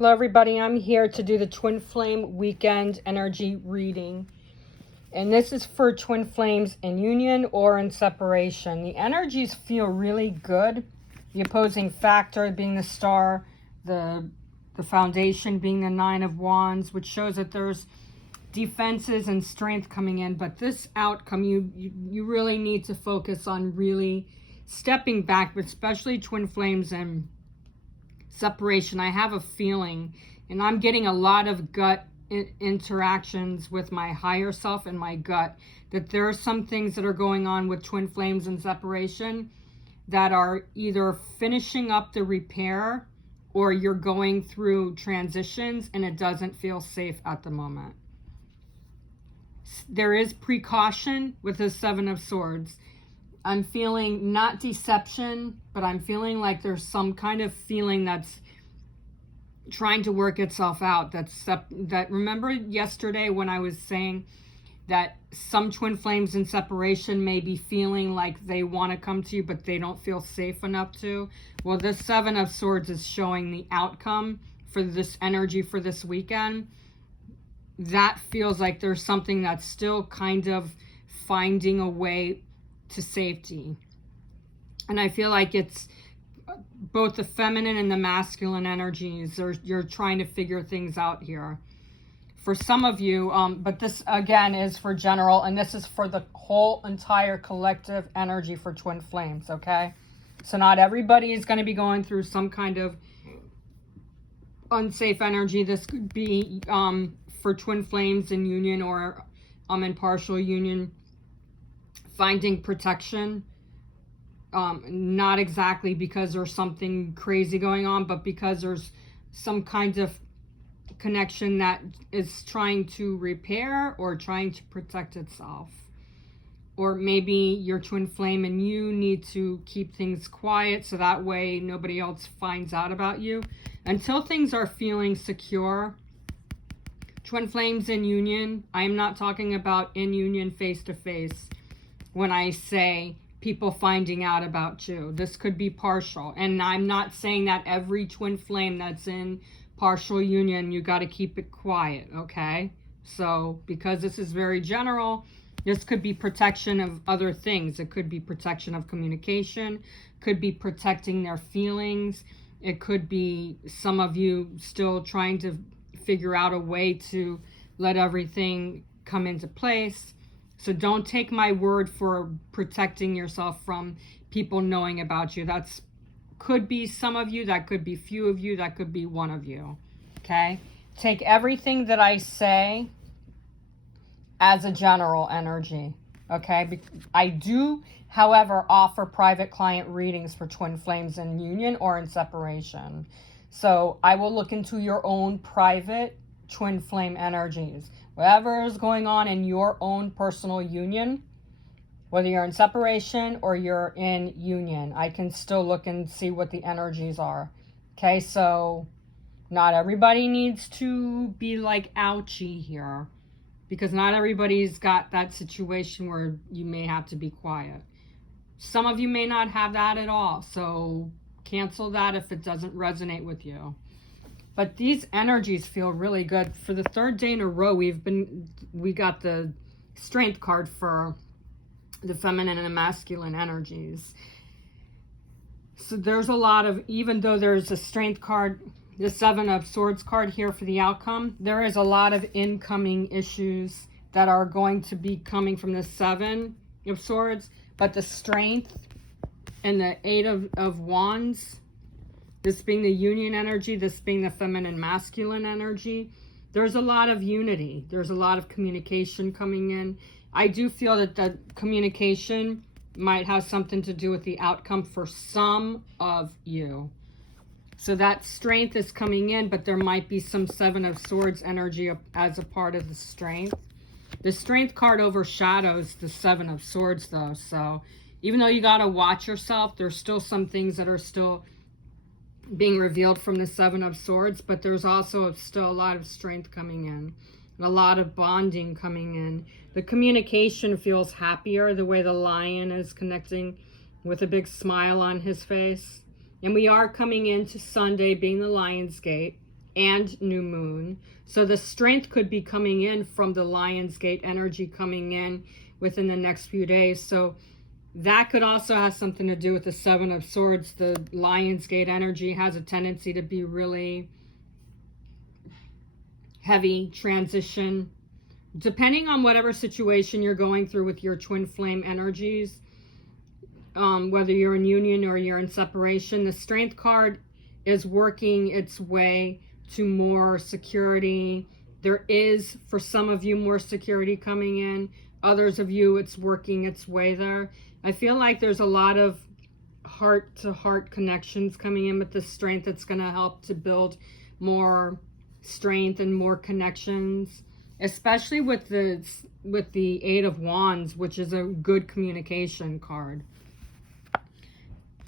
Hello everybody, I'm here to do the Twin Flame Weekend Energy Reading. And this is for Twin Flames in union or in separation. The energies feel really good. The opposing factor being the Star, the Foundation being the Nine of Wands, which shows that there's defenses and strength coming in. But this outcome, you really need to focus on really stepping back, especially Twin Flames and separation. I have a feeling, and I'm getting a lot of gut interactions with my higher self and my gut, that there are some things that are going on with Twin Flames and separation that are either finishing up the repair or you're going through transitions and it doesn't feel safe at the moment. There is precaution with the Seven of Swords. I'm feeling not deception, but I'm feeling like there's some kind of feeling that's trying to work itself out. That remember yesterday when I was saying that some Twin Flames in separation may be feeling like they want to come to you, but they don't feel safe enough to? Well, this Seven of Swords is showing the outcome for this energy for this weekend. That feels like there's something that's still kind of finding a way to safety. And I feel like it's both the feminine and the masculine energies. You're trying to figure things out here. For some of you, but this again is for general, and this is for the whole entire collective energy for Twin Flames, okay? So not everybody is going to be going through some kind of unsafe energy. This could be for Twin Flames in union or in partial union, finding protection. Not exactly because there's something crazy going on, but because there's some kind of connection that is trying to repair or trying to protect itself. Or maybe your Twin Flame and you need to keep things quiet so that way nobody else finds out about you. Until things are feeling secure, Twin Flames in union, I'm not talking about in union face to face when I say people finding out about you. This could be partial. And I'm not saying that every Twin Flame that's in partial union, you got to keep it quiet, okay? So, because this is very general, this could be protection of other things. It could be protection of communication, could be protecting their feelings. It could be some of you still trying to figure out a way to let everything come into place. So don't take my word for protecting yourself from people knowing about you. That's could be some of you, that could be few of you, that could be one of you, okay? Take everything that I say as a general energy, okay? I do, however, offer private client readings for Twin Flames in union or in separation. So I will look into your own private Twin Flame energies. Whatever is going on in your own personal union, whether you're in separation or you're in union, I can still look and see what the energies are. Okay, so not everybody needs to be like ouchy here, because not everybody's got that situation where you may have to be quiet. Some of you may not have that at all, so cancel that if it doesn't resonate with you. But these energies feel really good. For the third day in a row, we got the Strength card for the feminine and the masculine energies. So there's a lot of, even though there's a Strength card, the Seven of Swords card here for the outcome, there is a lot of incoming issues that are going to be coming from the Seven of Swords. But the Strength and the Eight of Wands, this being the union energy, this being the feminine masculine energy, there's a lot of unity. There's a lot of communication coming in. I do feel that the communication might have something to do with the outcome for some of you. So that strength is coming in, but there might be some Seven of Swords energy as a part of the strength. The Strength card overshadows the Seven of Swords though. So even though you got to watch yourself, there's still some things that are still being revealed from the Seven of Swords, but there's also still a lot of strength coming in, a lot of bonding coming in. The communication feels happier, the way the lion is connecting with a big smile on his face. And we are coming into Sunday being the Lion's Gate. and new moon. So the strength could be coming in from the Lionsgate energy coming in within the next few days. So that could also have something to do with the Seven of Swords. The Lionsgate energy has a tendency to be really heavy transition. Depending on whatever situation you're going through with your twin flame energies, whether you're in union or you're in separation, the Strength card is working its way to more security. There is, for some of you, more security coming in. Others of you, it's working its way there. I feel like there's a lot of heart-to-heart connections coming in with the Strength that's going to help to build more strength and more connections, especially with the Eight of Wands, which is a good communication card.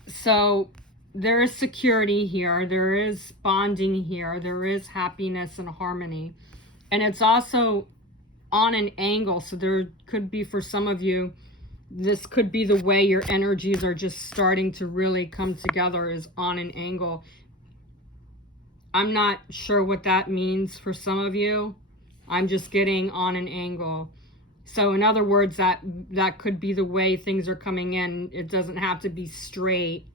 So there is security here, there is bonding here, there is happiness and harmony, and it's also on an angle. So there could be, for some of you, this could be the way your energies are just starting to really come together, is on an angle. I'm not sure what that means for some of you. I'm just getting on an angle. So in other words, that could be the way things are coming in. It doesn't have to be straight.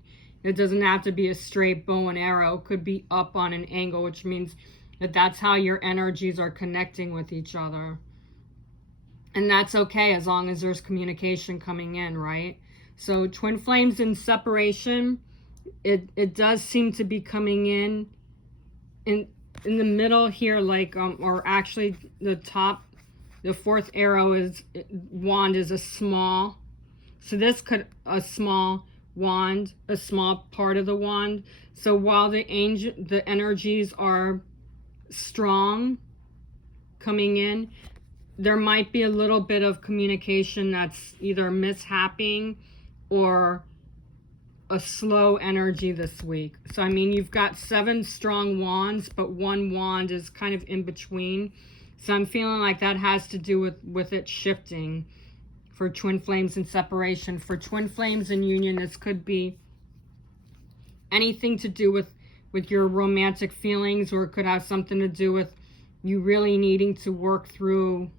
It doesn't have to be a straight bow and arrow. It could be up on an angle, which means that that's how your energies are connecting with each other. And that's okay as long as there's communication coming in, right? So twin flames in separation, it does seem to be coming in the middle here, like or actually the top, the fourth arrow is wand is a small. So this could a small wand, a small part of the wand. So while the energies are strong coming in, there might be a little bit of communication that's either mishapping or a slow energy this week. So I mean, you've got 7 strong wands, but one wand is kind of in between. So I'm feeling like that has to do with it shifting for twin flames in separation. For twin flames in union, this could be anything to do with your romantic feelings, or it could have something to do with you really needing to work through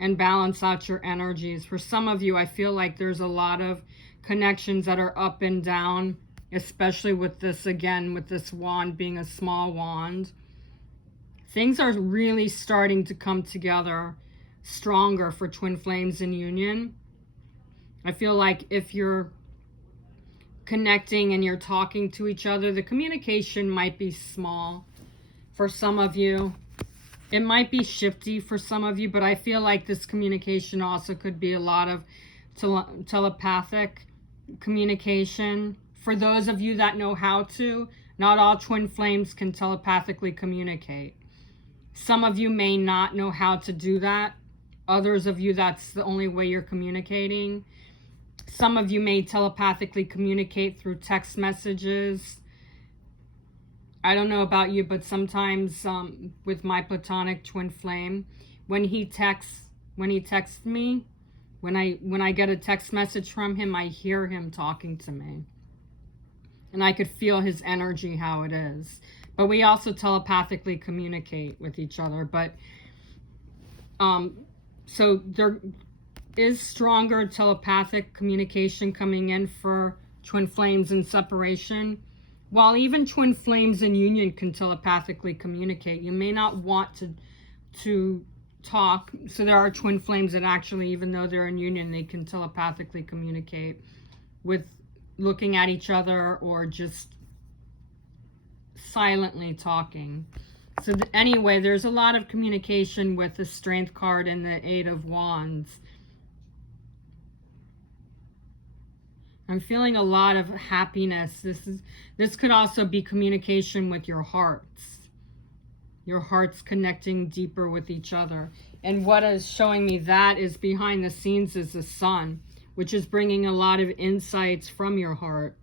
and balance out your energies. For some of you, I feel like there's a lot of connections that are up and down, especially with this, again, with this wand being a small wand. Things are really starting to come together stronger for twin flames in union. I feel like if you're connecting and you're talking to each other, the communication might be small for some of you. It might be shifty for some of you, but I feel like this communication also could be a lot of telepathic communication. For those of you that know how to, not all twin flames can telepathically communicate. Some of you may not know how to do that. Others of you, that's the only way you're communicating. Some of you may telepathically communicate through text messages. I don't know about you, but sometimes with my platonic twin flame, when he texts me, when I get a text message from him, I hear him talking to me. And I could feel his energy, how it is. But we also telepathically communicate with each other. But so there is stronger telepathic communication coming in for twin flames in separation. While even twin flames in union can telepathically communicate, you may not want to talk. So there are twin flames that actually, even though they're in union, they can telepathically communicate with looking at each other or just silently talking. So anyway, there's a lot of communication with the Strength card and the Eight of Wands. I'm feeling a lot of happiness. This could also be communication with your hearts. Your hearts connecting deeper with each other. And what is showing me that is behind the scenes is the sun, which is bringing a lot of insights from your heart.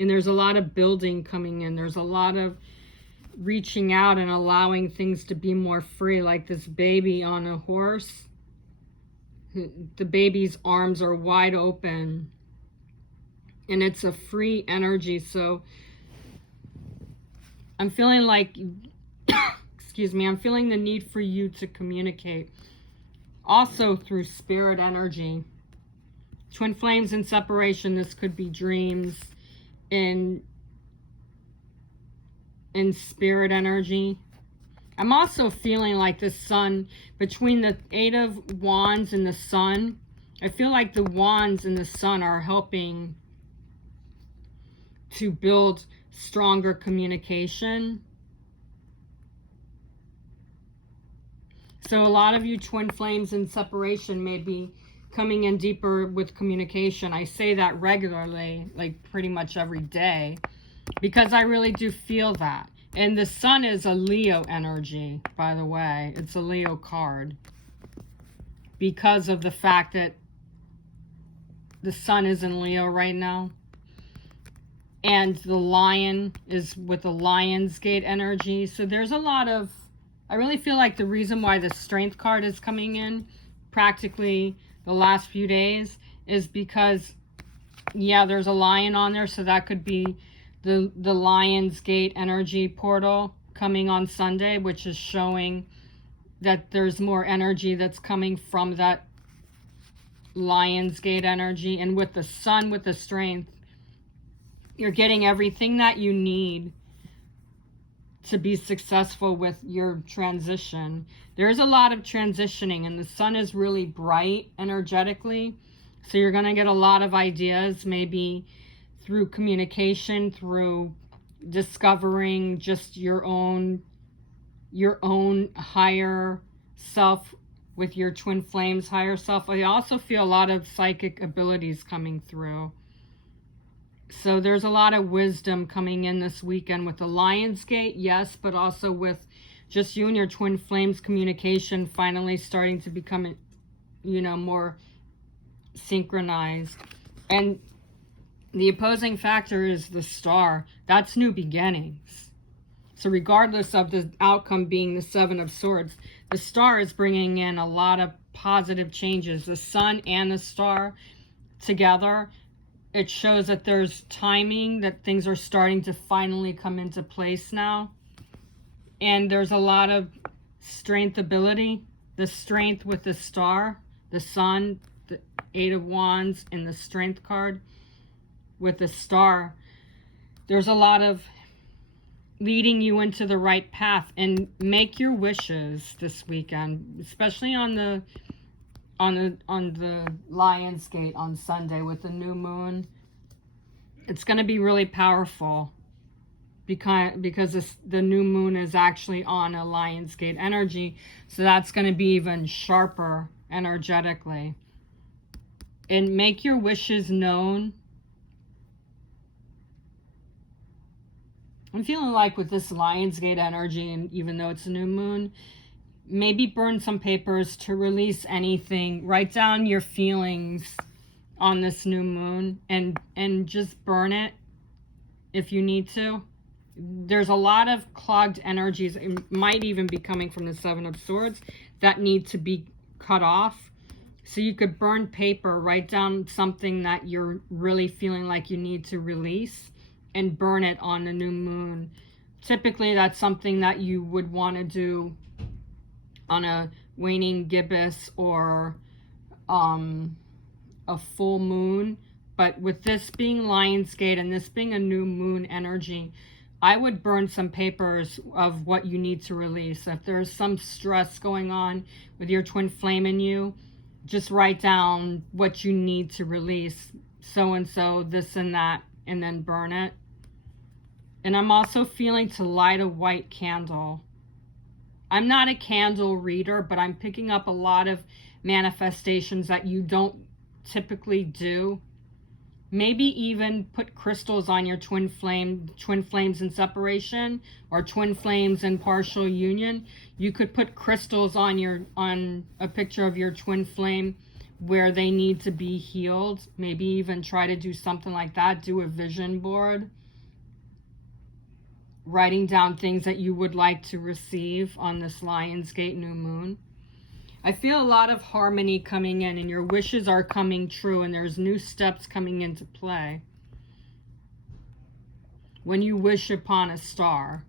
And there's a lot of building coming in. There's a lot of reaching out and allowing things to be more free, like this baby on a horse. The baby's arms are wide open and it's a free energy. So I'm feeling like, excuse me, I'm feeling the need for you to communicate. Also through spirit energy. Twin flames in separation, this could be dreams in spirit energy. I'm also feeling like the sun, between the Eight of Wands and the sun, I feel like the wands and the sun are helping to build stronger communication. So a lot of you twin flames in separation may be coming in deeper with communication. I say that regularly, like pretty much every day, because I really do feel that. And the sun is a Leo energy, by the way. It's a Leo card. Because of the fact that the sun is in Leo right now. And the lion is with the Lion's Gate energy. So there's a lot of, I really feel like the reason why the Strength card is coming in practically the last few days is because, yeah, there's a lion on there. So that could be the Lion's Gate energy portal coming on Sunday, which is showing that there's more energy that's coming from that Lion's Gate energy. And with the sun, with the Strength, you're getting everything that you need to be successful with your transition. There's a lot of transitioning, and the sun is really bright energetically. So you're going to get a lot of ideas, maybe through communication, through discovering just your own higher self with your twin flames higher self. I also feel a lot of psychic abilities coming through. So there's a lot of wisdom coming in this weekend with the Lion's Gate, yes, but also with just you and your twin flames communication finally starting to become, you know, more synchronized. And the opposing factor is the Star. That's new beginnings. So regardless of the outcome being the Seven of Swords, the Star is bringing in a lot of positive changes. The Sun and the Star together, it shows that there's timing, that things are starting to finally come into place now. And there's a lot of strength ability. The Strength with the Star, the Sun, the Eight of Wands, and the Strength card with the Star. There's a lot of leading you into the right path. And make your wishes this weekend, especially on the Lion's Gate on Sunday with the new moon. It's going to be really powerful because the new moon is actually on a Lion's Gate energy. So that's going to be even sharper energetically. And make your wishes known. I'm feeling like with this Lion's Gate energy, and even though it's a new moon, maybe burn some papers to release anything. Write down your feelings on this new moon and just burn it if you need to. There's a lot of clogged energies. It might even be coming from the Seven of Swords that need to be cut off. So you could burn paper, write down something that you're really feeling like you need to release, and burn it on the new moon. Typically, that's something that you would want to do on a waning gibbous or a full moon. But with this being Lion's Gate and this being a new moon energy, I would burn some papers of what you need to release. If there's some stress going on with your twin flame in you, just write down what you need to release. So and so, this and that, and then burn it. And I'm also feeling to light a white candle. I'm not a candle reader, but I'm picking up a lot of manifestations that you don't typically do. Maybe even put crystals on your twin flames in separation, or twin flames in partial union. You could put crystals on a picture of your twin flame where they need to be healed. Maybe even try to do something like that. Do a vision board, writing down things that you would like to receive on this Lion's Gate new moon. I feel a lot of harmony coming in, and your wishes are coming true, and there's new steps coming into play when you wish upon a star.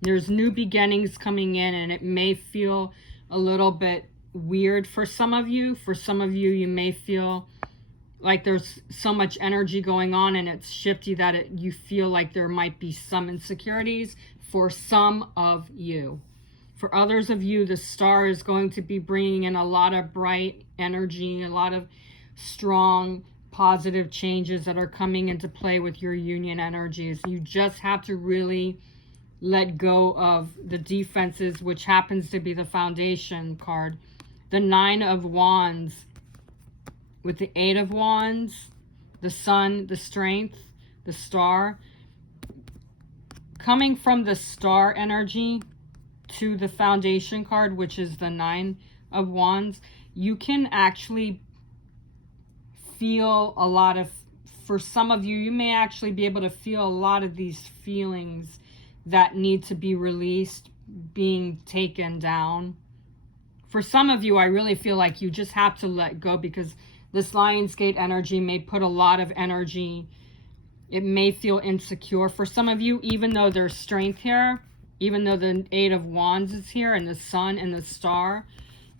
There's new beginnings coming in, and it may feel a little bit weird for some of you. For some of you, you may feel like there's so much energy going on and it's shifty that you feel like there might be some insecurities for some of you. For others of you, the star is going to be bringing in a lot of bright energy, a lot of strong, positive changes that are coming into play with your union energies. You just have to really let go of the defenses, which happens to be the foundation card. The 9 of Wands with the 8 of Wands, the Sun, the Strength, the Star. Coming from the Star energy to the foundation card, which is the 9 of Wands, you can actually feel a lot of, for some of you, you may actually be able to feel a lot of these feelings that need to be released being taken down. For some of you, I really feel like you just have to let go, because this Lionsgate energy may put a lot of energy. It may feel insecure. For some of you, even though there's strength here, even though the 8 of Wands is here and the Sun and the Star,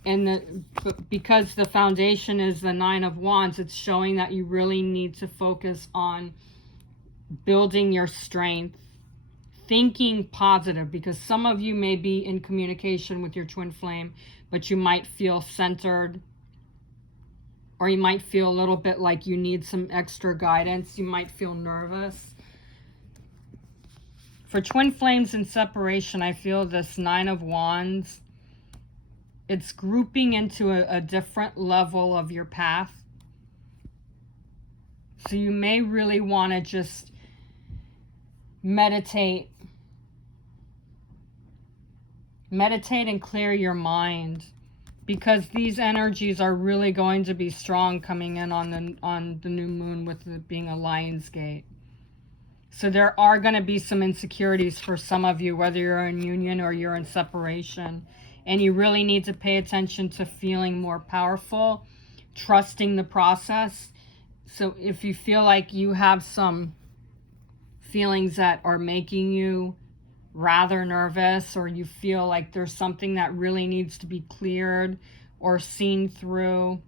and because the foundation is the 9 of Wands, it's showing that you really need to focus on building your strength, thinking positive, because some of you may be in communication with your twin flame, but you might feel centered, or you might feel a little bit like you need some extra guidance. You might feel nervous. For twin flames in separation, I feel this 9 of Wands, it's grouping into a different level of your path. So you may really want to just meditate and clear your mind, because these energies are really going to be strong coming in on the new moon, with it being a Lionsgate. So there are going to be some insecurities for some of you, whether you're in union or you're in separation. And you really need to pay attention to feeling more powerful, trusting the process. So if you feel like you have some feelings that are making you rather nervous, or you feel like there's something that really needs to be cleared or seen through,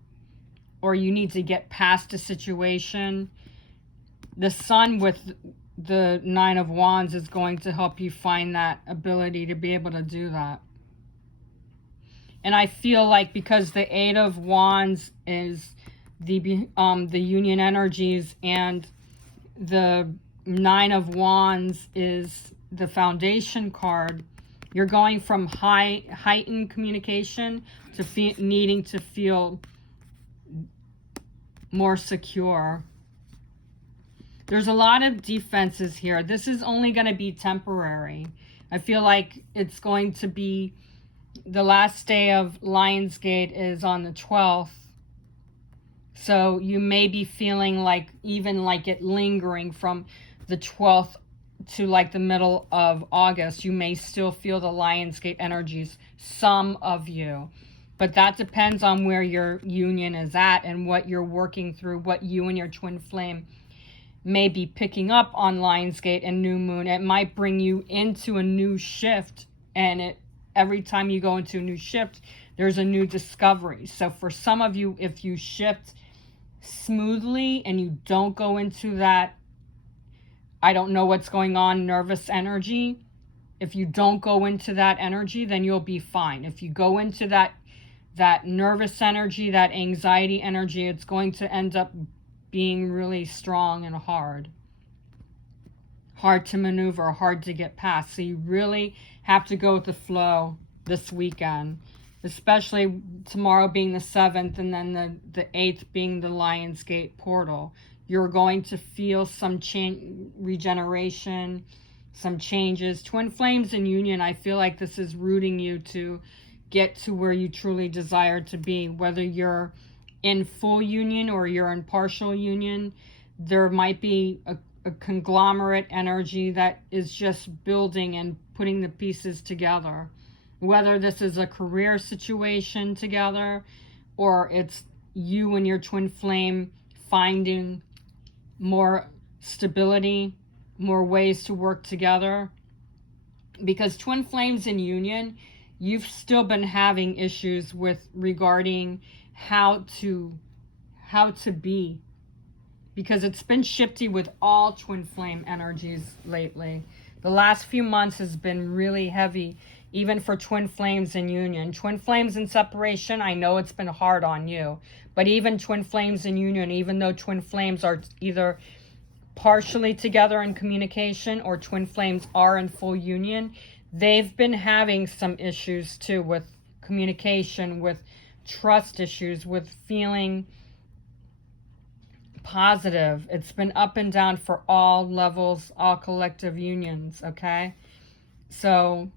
or you need to get past a situation, the Sun with the 9 of Wands is going to help you find that ability to be able to do that. And I feel like because the 8 of Wands is the union energies, and the 9 of Wands is the foundation card, you're going from heightened communication to needing to feel more secure. There's a lot of defenses here. This is only going to be temporary. I feel like it's going to be, the last day of Lionsgate is on the 12th. So you may be feeling like, even like it lingering from the 12th to like the middle of August. You may still feel the Lionsgate energies, some of you. But that depends on where your union is at and what you're working through, what you and your twin flame may be picking up on Lionsgate and new moon. It might bring you into a new shift, and every time you go into a new shift, there's a new discovery. So for some of you, if you shift smoothly and you don't go into that, I don't know what's going on, nervous energy, if you don't go into that energy, then you'll be fine. If you go into that nervous energy, that anxiety energy, it's going to end up being really strong and hard to maneuver, hard to get past. So you really have to go with the flow this weekend, especially tomorrow being the 7th, and then the 8th being the Lionsgate portal. You're going to feel some regeneration, some changes. Twin flames in union, I feel like this is rooting you to get to where you truly desire to be. Whether you're in full union or you're in partial union, there might be a conglomerate energy that is just building and putting the pieces together. Whether this is a career situation together, or it's you and your twin flame finding more stability, more ways to work together, because twin flames in union, you've still been having issues with regarding how to be, because it's been shifty with all twin flame energies lately. The last few months has been really heavy, even for twin flames in union. Twin flames in separation, I know it's been hard on you, but even twin flames in union, even though twin flames are either partially together in communication or twin flames are in full union, they've been having some issues too with communication, with trust issues, with feeling positive. It's been up and down for all levels, all collective unions, okay? So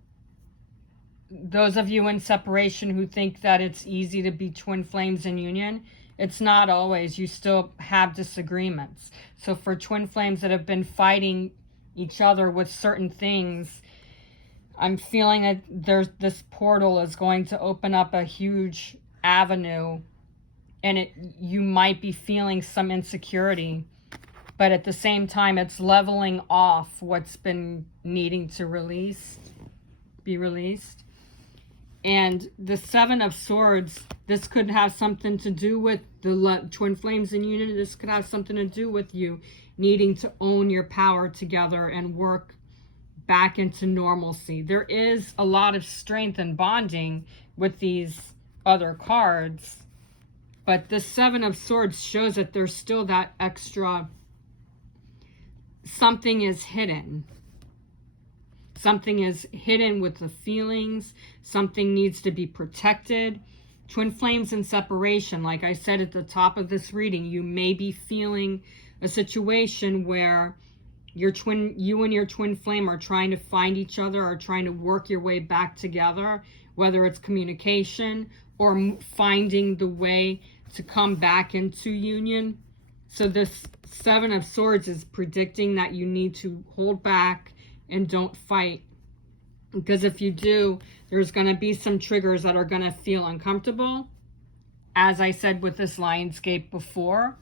those of you in separation who think that it's easy to be twin flames in union, it's not always. You still have disagreements. So for twin flames that have been fighting each other with certain things, I'm feeling that this portal is going to open up a huge avenue, and you might be feeling some insecurity, but at the same time it's leveling off what's been needing to be released. And the Seven of Swords, this could have something to do with the twin flames in union. This could have something to do with you needing to own your power together and work back into normalcy. There is a lot of strength and bonding with these other cards, but the Seven of Swords shows that there's still that extra, something is hidden. Something is hidden with the feelings. Something needs to be protected. Twin flames in separation, like I said at the top of this reading, you may be feeling a situation where you and your twin flame are trying to find each other, or trying to work your way back together, whether it's communication or finding the way to come back into union. So this Seven of Swords is predicting that you need to hold back and don't fight, because if you do, there's going to be some triggers that are going to feel uncomfortable. As I said with this Lionsgate before,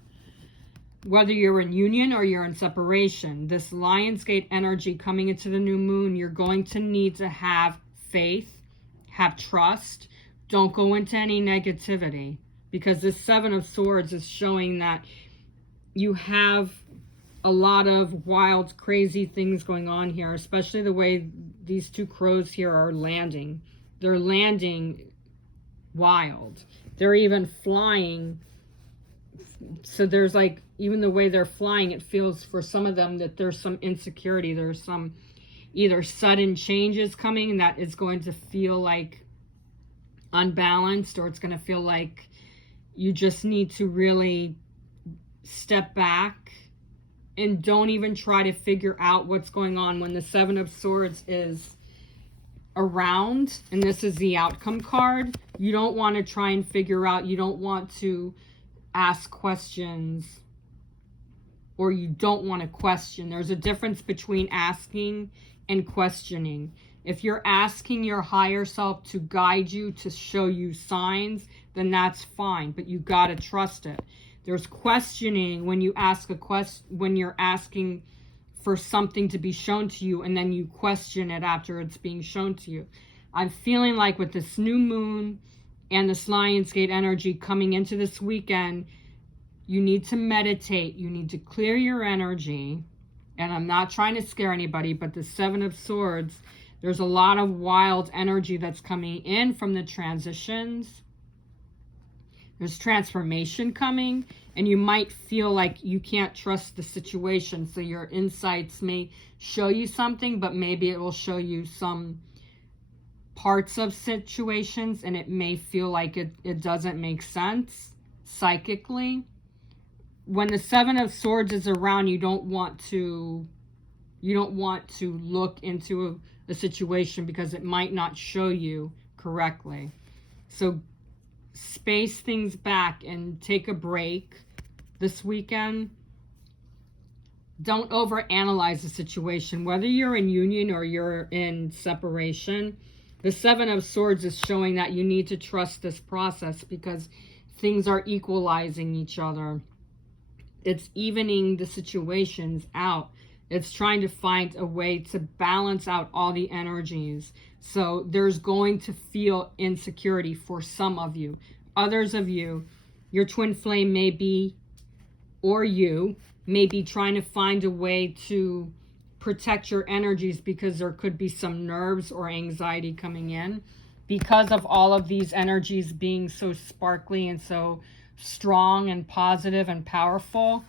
whether you're in union or you're in separation, this Lionsgate energy coming into the new moon, you're going to need to have faith, have trust. Don't go into any negativity, because this Seven of Swords is showing that you have a lot of wild, crazy things going on here, especially the way these two crows here are landing. They're landing wild. They're even flying. So there's like, even the way they're flying, it feels for some of them that there's some insecurity. There's some either sudden changes coming that is going to feel like unbalanced, or it's going to feel like you just need to really step back and don't even try to figure out what's going on. When the Seven of Swords is around, and this is the outcome card, you don't want to try and figure out, you don't want to ask questions, or you don't want to question. There's a difference between asking and questioning. If you're asking your higher self to guide you, to show you signs, then that's fine, but you got to trust it. There's questioning when you ask when you're asking for something to be shown to you, and then you question it after it's being shown to you. I'm feeling like with this new moon and this Lionsgate energy coming into this weekend, you need to meditate. You need to clear your energy. And I'm not trying to scare anybody, but the Seven of Swords, there's a lot of wild energy that's coming in from the transitions. There's transformation coming, and you might feel like you can't trust the situation. So your insights may show you something, but maybe it will show you some parts of situations, and it may feel like it doesn't make sense psychically. When the Seven of Swords is around, you don't want to look into a situation because it might not show you correctly. So space things back and take a break this weekend. Don't overanalyze the situation, whether you're in union or you're in separation. The Seven of Swords is showing that you need to trust this process, because things are equalizing each other. It's evening the situations out. It's trying to find a way to balance out all the energies. So there's going to feel insecurity for some of you. Others of you, your twin flame may be, or you may be trying to find a way to protect your energies because there could be some nerves or anxiety coming in. Because of all of these energies being so sparkly and so strong and positive and powerful,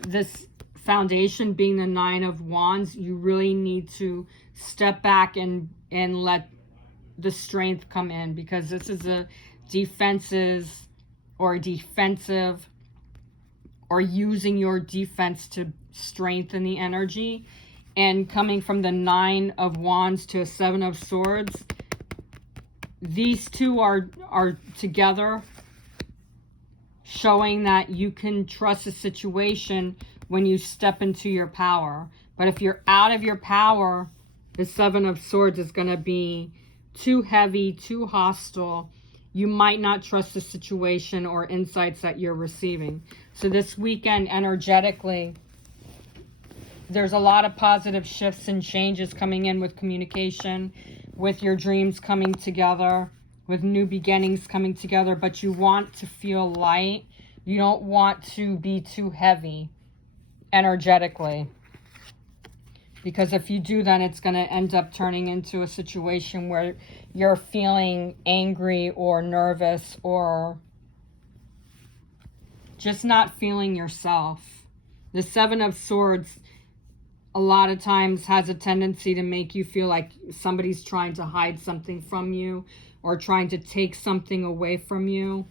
this foundation being the Nine of Wands, you really need to step back and let the strength come in, because this is a defensive or using your defense to strengthen the energy. And coming from the Nine of Wands to a Seven of Swords, these two are together, showing that you can trust a situation when you step into your power. But if you're out of your power, the Seven of Swords is going to be too heavy, too hostile. You might not trust the situation or insights that you're receiving. So this weekend, energetically, there's a lot of positive shifts and changes coming in with communication, with your dreams coming together, with new beginnings coming together. But you want to feel light. You don't want to be too heavy energetically. Because if you do, then it's going to end up turning into a situation where you're feeling angry or nervous or just not feeling yourself. The Seven of Swords a lot of times has a tendency to make you feel like somebody's trying to hide something from you or trying to take something away from you.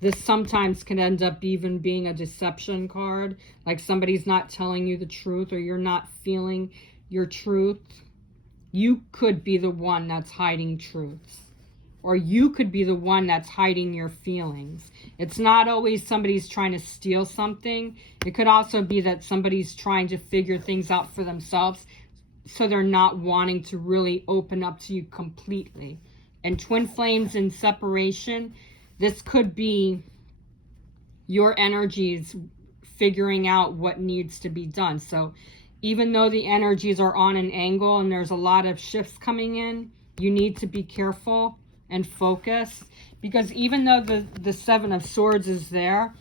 This sometimes can end up even being a deception card, like somebody's not telling you the truth or you're not feeling your truth. You could be the one that's hiding truths, or you could be the one that's hiding your feelings. It's not always somebody's trying to steal something. It could also be that somebody's trying to figure things out for themselves, so they're not wanting to really open up to you completely. And twin flames in separation, this could be your energies figuring out what needs to be done. So even though the energies are on an angle and there's a lot of shifts coming in, you need to be careful and focus, because even though the Seven of Swords is there,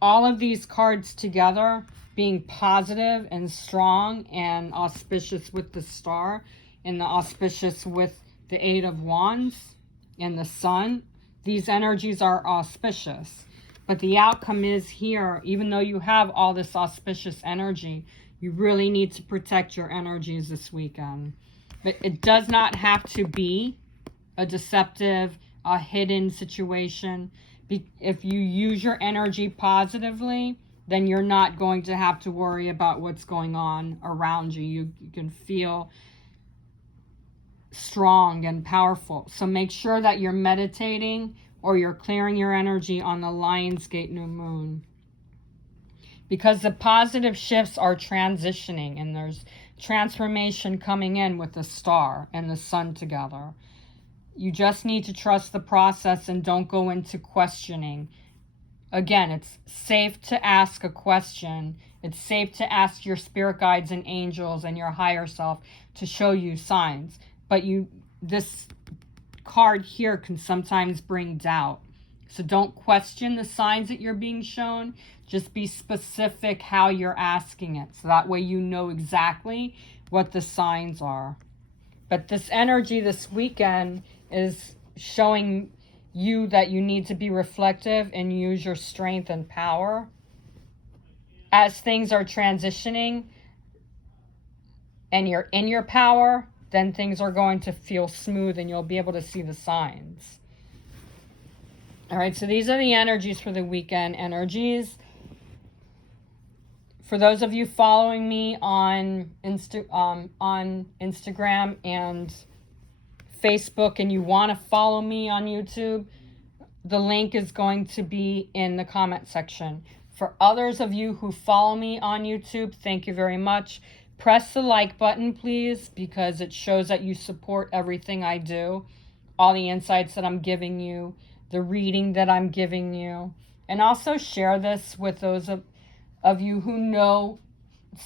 all of these cards together being positive and strong and auspicious with the Star and the auspicious with the Eight of Wands and the Sun, these energies are auspicious. But the outcome is here, even though you have all this auspicious energy, you really need to protect your energies this weekend. But it does not have to be a deceptive, a hidden situation. If you use your energy positively, then you're not going to have to worry about what's going on around you. You can feel strong and powerful. So make sure that you're meditating or you're clearing your energy on the Lionsgate new moon, because the positive shifts are transitioning and there's transformation coming in with the Star and the Sun together. You just need to trust the process and don't go into questioning. Again, it's safe to ask a question. It's safe to ask your spirit guides and angels and your higher self to show you signs. But this card here can sometimes bring doubt. So don't question the signs that you're being shown. Just be specific how you're asking it. So that way you know exactly what the signs are. But this energy this weekend is showing you that you need to be reflective and use your strength and power. As things are transitioning and you're in your power, then things are going to feel smooth and you'll be able to see the signs. All right, so these are the energies for the weekend energies. For those of you following me on Instagram and Facebook, and you want to follow me on YouTube, the link is going to be in the comment section. For others of you who follow me on YouTube, thank you very much. Press the like button, please, because it shows that you support everything I do, all the insights that I'm giving you, the reading that I'm giving you. And also share this with those of you who know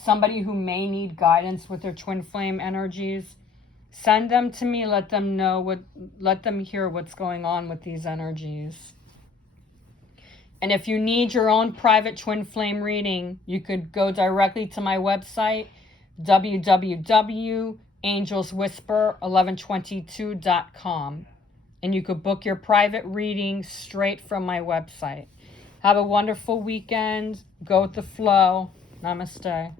somebody who may need guidance with their twin flame energies, send them to me. Let them hear what's going on with these energies. And if you need your own private twin flame reading, you could go directly to my website, www.angelswhisper1122.com. And you could book your private reading straight from my website. Have a wonderful weekend. Go with the flow. Namaste.